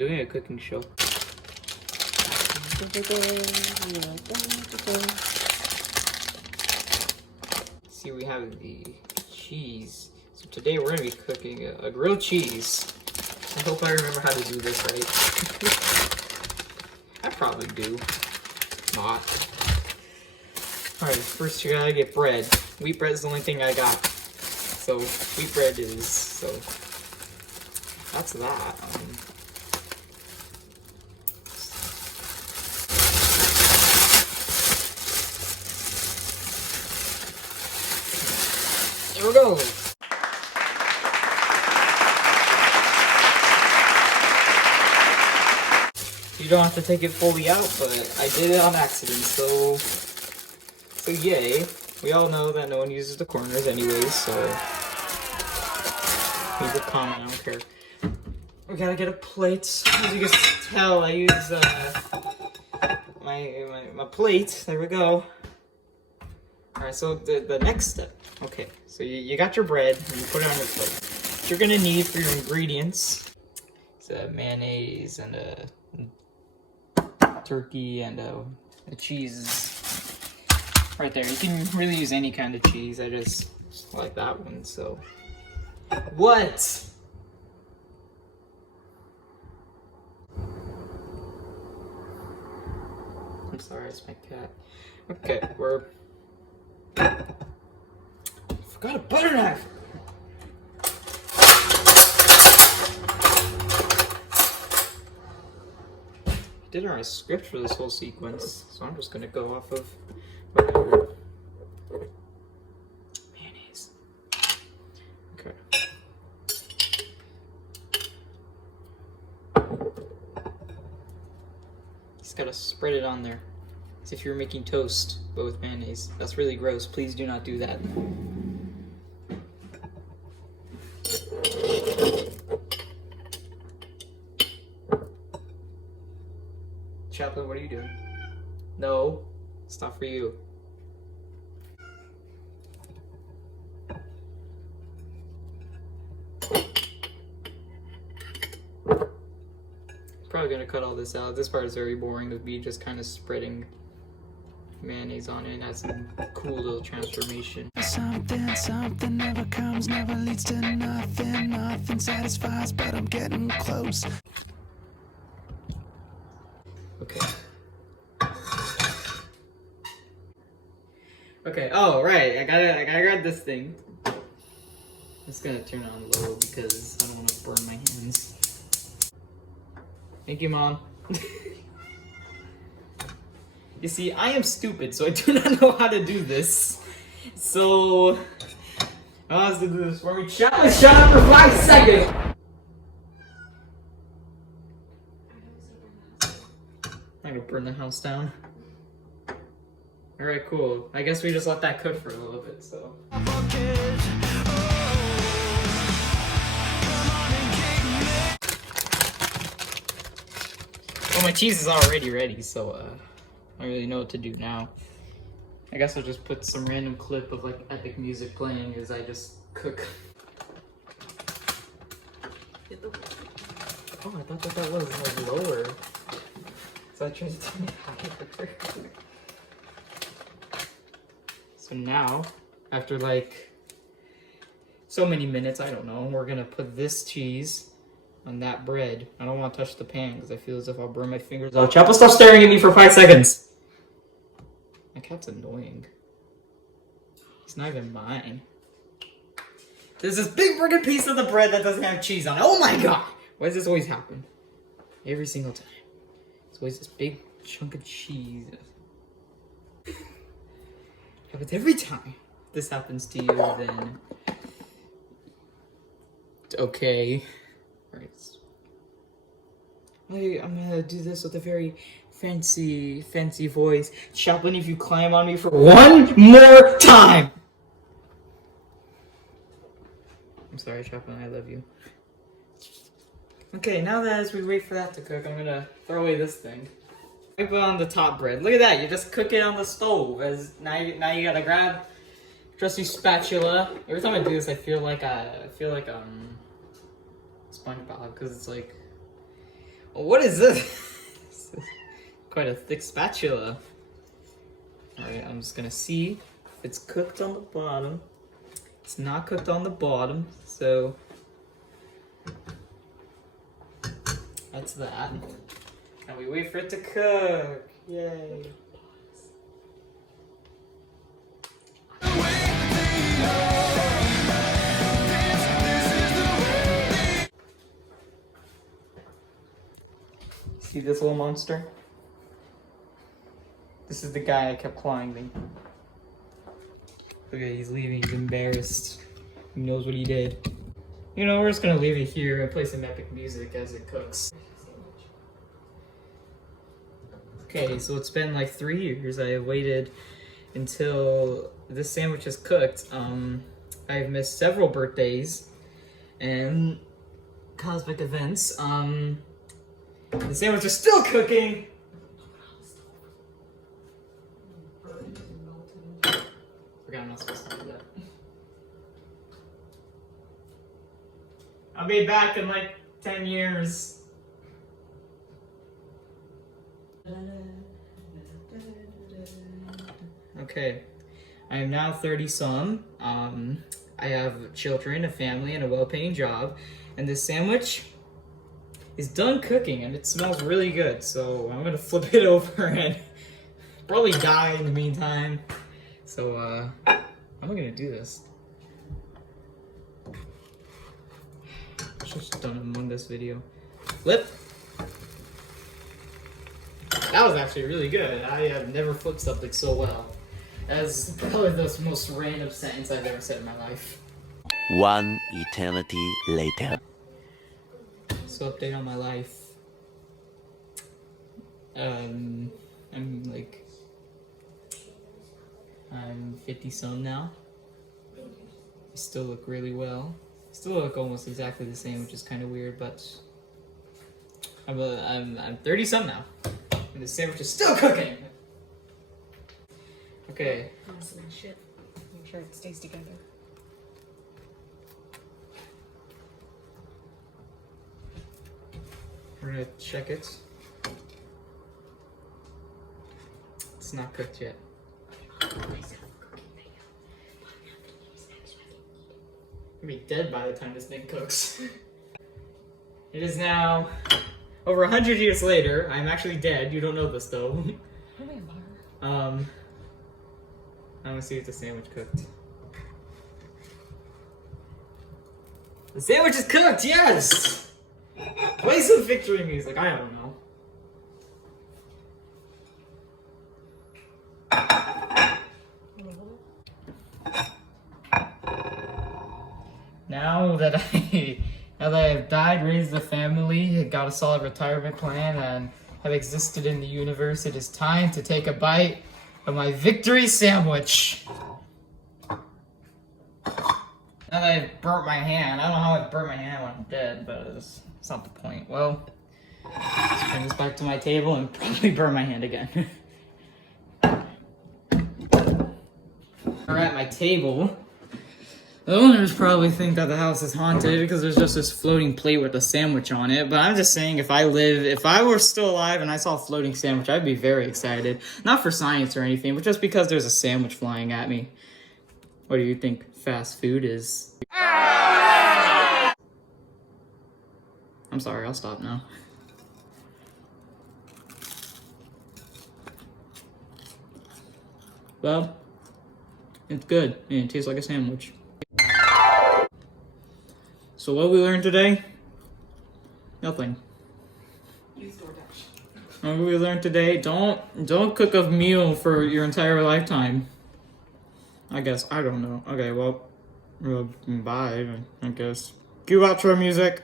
doing a cooking show. See, we have the cheese. So today we're gonna be cooking a grilled cheese. I hope I remember how to do this right. I probably do. Not. Alright, first you gotta get bread. Wheat bread is the only thing I got. So wheat bread is, so that's that. Here we go. You don't have to take it fully out, but I did it on accident, so yay. We all know that no one uses the corners anyways, so leave a comment, I don't care. We gotta get a plate. As you can tell, I use my plate. There we go. Alright, so the next step. Okay, so you got your bread and you put it on your plate. What you're gonna need for your ingredients is mayonnaise and a turkey and a cheese right there. You can really use any kind of cheese. I just like that one, so. What? I'm sorry, it's my cat. Okay, forgot a butter knife! I didn't write a script for this whole sequence, so I'm just gonna go off of whatever. Mayonnaise. Okay. Just gotta spread it on there. As if you're making toast, but with mayonnaise. That's really gross. Please do not do that. Chaplin, what are you doing? No, it's not for you. Probably gonna cut all this out. This part is very boring of me just kind of spreading mayonnaise on it and add some cool little transformation. Something never comes, never leads to nothing. Nothing satisfies, but I'm getting close. Okay. Okay, oh right, I gotta grab this thing. I'm just gonna turn it on low because I don't want to burn my hands. Thank you, Mom. You see, I am stupid, so I do not know how to do this. So, I'll have to do this for me. Shut up for 5 seconds! I'm gonna burn the house down. Alright, cool. I guess we just let that cook for a little bit, so. Well, my cheese is already ready, so, I don't really know what to do now. I guess I'll just put some random clip of like epic music playing as I just cook. Oh, I thought that was like lower. So I tried to turn it higher. So now, after like so many minutes, I don't know, we're gonna put this cheese on that bread. I don't want to touch the pan because I feel as if I'll burn my fingers off. Chapel, stop staring at me for 5 seconds. My cat's annoying. It's not even mine. There's this big friggin' piece of the bread that doesn't have cheese on it. Oh my god! Why does this always happen? Every single time. It's always this big chunk of cheese. Happens every time. If this happens to you, then it's okay. Alright. I'm gonna do this with a very fancy voice. Chaplin, if you climb on me for one more time! I'm sorry, Chaplin, I love you. Okay, now that as we wait for that to cook, I'm gonna throw away this thing. I put on the top bread. Look at that, you just cook it on the stove. Now you gotta grab trusty spatula. Every time I do this, I feel like SpongeBob, because it's like, What is this? Quite a thick spatula. Alright, I'm just gonna see if it's cooked on the bottom. It's not cooked on the bottom, so that's that. And we wait for it to cook. Yay. See this little monster? This is the guy I kept clawing me. Look at, he's leaving, he's embarrassed. He knows what he did. You know, we're just gonna leave it here and play some epic music as it cooks. Okay, so it's been like 3 years. I have waited until this sandwich is cooked. I've missed several birthdays and cosmic events. The sandwich is still cooking! Forgot I'm not supposed to do that. I'll be back in like 10 years. Okay, I am now 30-some. I have children, a family, and a well-paying job. And this sandwich is done cooking, and it smells really good. So I'm gonna flip it over and probably die in the meantime. So how am I gonna do this? Just done among this video. Flip. That was actually really good. I have never flipped something so well. That's probably the most random sentence I've ever said in my life. One eternity later. So update on my life. I'm 50-some now. I still look really well. I still look almost exactly the same, which is kind of weird, but I'm 30-some now. And the sandwich is still cooking! Okay. Awesome shit. Make sure it stays together. We're gonna check it. It's not cooked yet. I'll be dead by the time this thing cooks. It is now over 100 years later. I'm actually dead. You don't know this though. I'm gonna see if the sandwich cooked. The sandwich is cooked, yes! Play some victory music, I don't know. Now that I have died, raised a family, got a solid retirement plan, and have existed in the universe, it is time to take a bite of my victory sandwich. Now that I've burnt my hand, I don't know how I burnt my hand when I'm dead, but it's not the point. Well, let's bring this back to my table and probably burn my hand again. We're at my table. The owners probably think that the house is haunted because there's just this floating plate with a sandwich on it. But I'm just saying, if I were still alive and I saw a floating sandwich, I'd be very excited. Not for science or anything, but just because there's a sandwich flying at me. What do you think fast food is? I'm sorry, I'll stop now. Well, it's good and it tastes like a sandwich. So what we learned today? Nothing. Use DoorDash. What we learned today? Don't cook a meal for your entire lifetime. I guess, I don't know. Okay, well, bye, I guess. Cue outro music.